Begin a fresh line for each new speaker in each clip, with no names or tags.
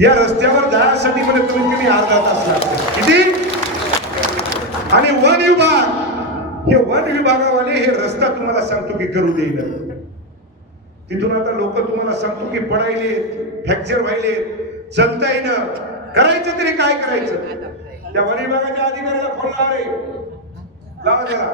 या रस्त्यावर जाण्यासाठी मला कमीत कमी अर्धा तास लागतो किती? आणि वन विभाग हे वन विभागावाले हे रस्ता तुम्हाला सांगतो की करू देईल तिथून आता लोक तुम्हाला सांगतो की पडायले फ्रॅक्चर व्हायले चलता येईन. करायचं तरी काय करायचं? त्या वन विभागाच्या अधिकाऱ्याला फोन लावा रे. लावा त्याला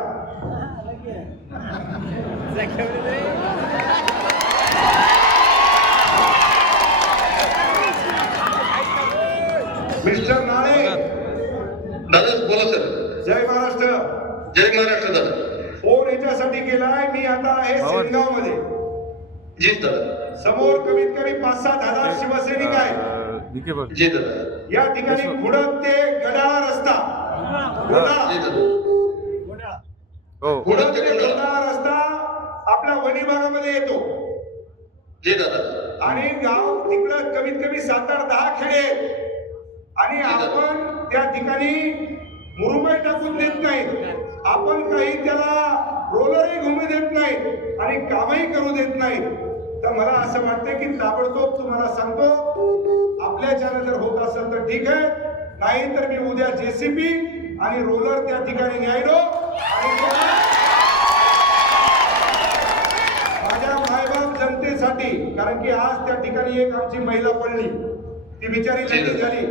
मिस्टर नाळे
दादा बोला सर
जय महाराष्ट्र
जय महाराष्ट्र दादा.
फोन याच्यासाठी केलाय मी आता आहे सेनगावमध्ये
जी दादा.
समोर कमीत कमी पाच सात हजार शिवसैनिक आहेत.
बघ
जी दादा.
या ठिकाणी खुडक ते गडाळा रस्ता.
जी
गडाळा.
दादा
हो.
ते. गडाळा
रस्ता आपल्या वनी भागामध्ये येतो.
जी दादा.
आणि गाव तिकडं कमीत कमी सात आठ दहा खेडे आहेत. आणि आपण त्या ठिकाणी मुरुमई टाकून देत नाही आपण काही त्याला रोलरही घुमू देत नाही आणि कामही करू देत नाही तर मला असं वाटतं की ताबडतोब तुम्हाला सांगतो आपल्याच्यानं जर होत असेल तर ठीक आहे. नाही तर मी उद्या जेसीबी आणि रोलर त्या ठिकाणी न्यायलो. माझ्या मायबाप जनतेसाठी कारण की आज त्या ठिकाणी एक आमची महिला पडली. ती बिचारी झाली.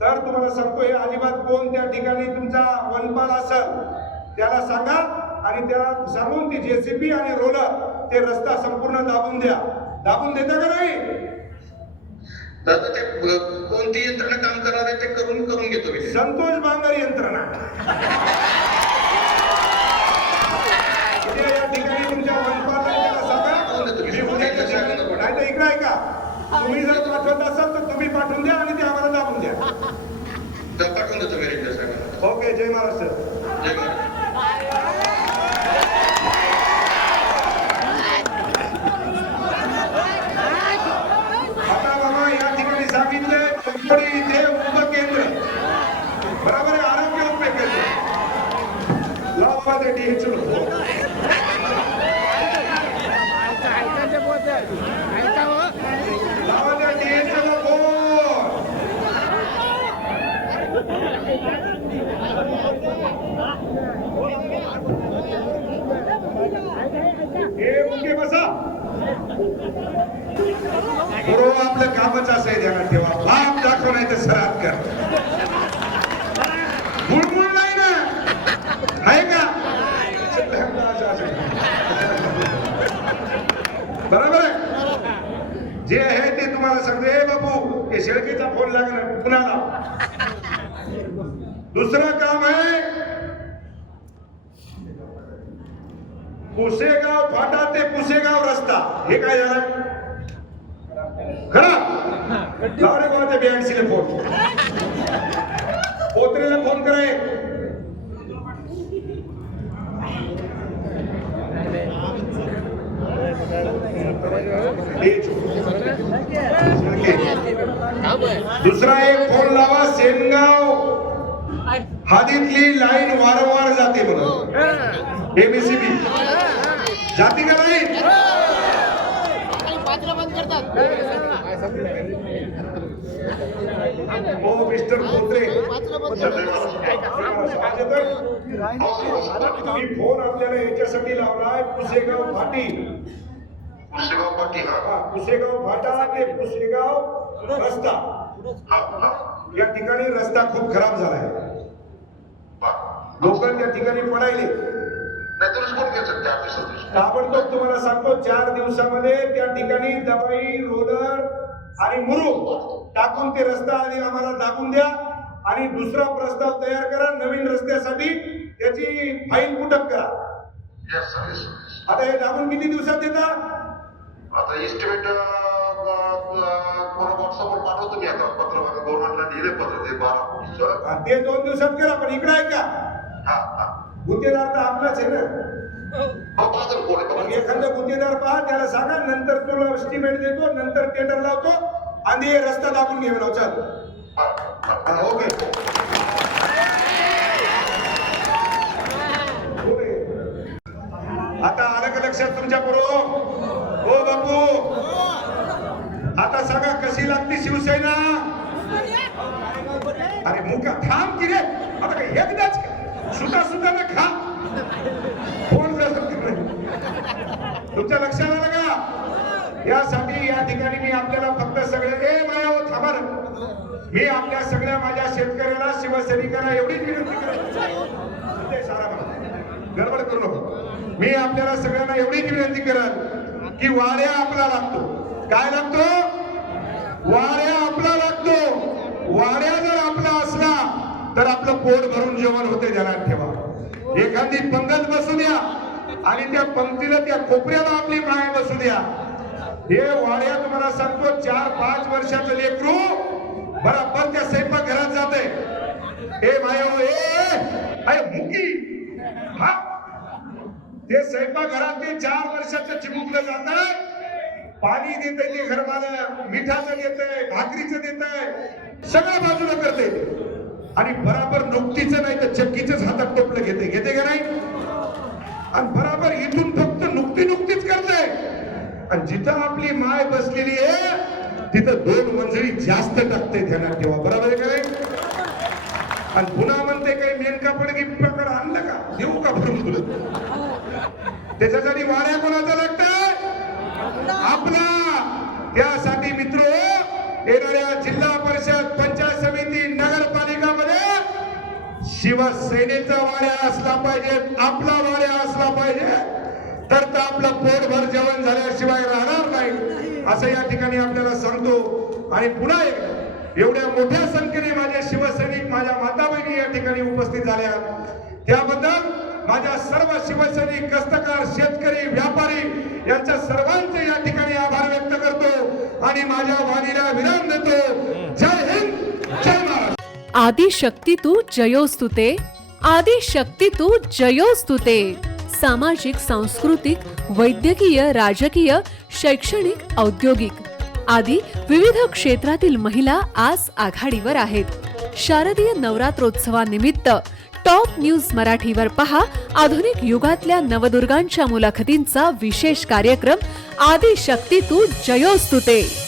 तर तुम्हाला सांगतो हे अजिबात कोण त्या ठिकाणी तुमचा वनपाल असेल त्याला सांगा आणि त्याला सांगून ती जेसीबी आणि रोलर ते रस्ता संपूर्ण दाबून द्या. दाबून देता का नाही?
दादा ते कोणती यंत्रणा काम करणार आहे ते करून करून घेतो मी.
संतोष बांगर यंत्रणा. या ठिकाणी तुमच्या वनपालाला त्याला सांगा त्या नाही तर इकडे ऐका. तुम्ही जर पाठवत असाल तर तुम्ही पाठवून द्या आणि ते आम्हाला दाबून द्या
दा- पाठवून देतो मी रेंजर साहेबांना
ओके जय महाराष्ट्र
जय महाराष्ट्र
आता बाबा या ठिकाणी सांगितले कंपनी इथे उपकेंद्र बरोबर आहे आरोग्य उपकेंद्र लावा ते डीएचओ लावा त्या डीएचओ फोन हे मुके बसा बरोबर आपलं कामच असं आहे ध्यानात ठेवा. बाप दाखव नाही तर सरात कर. मुळमुळ नाही ना? आहे का? बरोबर आहे? जे आहे ते तुम्हाला सांगतो ए बाबू हे शेळकीचा फोन लागणार कुणाला दुसरं काम आहे पुसेगाव फाटा ते पुसेगाव रस्ता. हे काय झालं? खरं? फोन पोत्रेला फोन कराय दुसरा एक फोन लावा सेनगाव. हादीतली लाईन वारंवार जाते म्हणून एमएससीबी जाती का नाही
पात्र बंद करतात
हो मिस्टर मी फोन आपल्याला याच्यासाठी लावलाय पुसेगाव फाटी
शिवा पाटील हा.
पुसेगाव फाटा ते पुसेगाव रस्ता या ठिकाणी रस्ता खूप खराब झालाय. लोक त्या ठिकाणी पडायले
नाही घ्यायचं
ताबडतोब तुम्हाला सांगतो चार दिवसामध्ये त्या ठिकाणी दबाई रोलर आणि मुरुम टाकून ते रस्ता आधी आम्हाला दाबून द्या. आणि दुसरा प्रस्ताव तयार करा नवीन रस्त्यासाठी त्याची फाईल पुटअप करा.
येस सर येस सर
आता हे दाबून किती दिवसात देता
आता इस्टिमेट व्हॉट्सअपवर पाठवतो मी आता. पत्र गव्हर्नमेंटला लिहिले पत्र ते बारा कोटीचं.
ते दोन दिवसात करा पण इकडे आहे का?
हा हा.
गुत्तेदार तर आपलाच आहे ना.
हो. बघा.
एखादा गुत्तेदार पहा त्याला सांगा नंतर तुला एस्टिमेट देतो नंतर टेंडर लावतो आणि हे रस्ता दाबून घे म्हणा चल.
हा, हा.
हा, ओके. आता आलं का लक्षात तुमच्या बरोबर हो बापू. आता सांगा कशी लागते शिवसेना? अरे मुका थांब की रे. आता काय एकदाच सुका सुद्धा सुद्धा ना खा. कोण तिकडे. तुमच्या लक्षात आलं का? यासाठी या ठिकाणी मी आपल्याला फक्त सगळे ए माया हो, थांबा मी आपल्या सगळ्या माझ्या शेतकऱ्याला शिवसैनिकांना एवढीच विनंती करत सारा गडबड करू नको. मी आपल्याला सगळ्यांना एवढीच विनंती करत की वाऱ्या आपला लागतो. काय लागतो? वाऱ्या आपला लागतो. वाऱ्या तर आपलं पोट भरून जेवण होते ध्यानात ठेवा. एखादी पंगत बसू द्या आणि त्या पंक्तीला त्या कोपऱ्याला आपली माय बसू द्या. हे वाड्या तुम्हाला सांगतो चार पाच वर्षाचं लेकरू बराबर त्या स्वयंपाक घरात जाते ए माय ए मुकी. हा. ते स्वयंपाक घरात ते चार वर्षाचं चिमुकलं जातात पाणी देत ते घरमाला मिठाचं देत भाकरीचं देत सगळ्या बाजूला करते आणि बराबर नुकतीचं नाही तर चक्कीच हातात टोपलं घेते. घेते का नाही? आणि बराबर इथून फक्त नुकती नुकतीच करते. आणि जिथं आपली माय बसलेली आहे तिथं दोन मंजळी जास्त टाकते ध्यानात ठेवा. बरोबर आहे का नाही? आणि पुन्हा म्हणते काही मेनका पडगी प्रकार आणलं का? देऊ का भरून तुला? त्याच्यासाठी वाड्या कोणाचा लागतं आपला. त्यासाठी मित्र येणाऱ्या शिवसेनेचा वाड्या असला पाहिजे आपला वाड्या असला पाहिजे तर तर आपलं पोटभर जेवण झाल्याशिवाय राहणार नाही. असं या ठिकाणी आपल्याला सांगतो. आणि पुन्हा एवढ्या मोठ्या संख्येने माझे शिवसैनिक माझ्या माता बहिणी या ठिकाणी उपस्थित झाल्या. त्याबद्दल माझ्या सर्व शिवसैनिक कष्टकार शेतकरी व्यापारी यांच्या सर्वांचे या ठिकाणी आभार व्यक्त करतो आणि माझ्या वाणीला विराम देतो. जय
आदिशक्ती तू जयोस्तुते आदिशक्ती तू जयोस्तुते. सामाजिक सांस्कृतिक वैद्यकीय राजकीय शैक्षणिक औद्योगिक आदी विविध क्षेत्रातील महिला आज आघाडीवर आहेत. शारदीय नवरात्रोत्सवानिमित्त टॉप न्यूज मराठीवर पहा आधुनिक युगातल्या नवदुर्गांच्या मुलाखतींचा विशेष कार्यक्रम आदिशक्ती तू जयोस्तुते.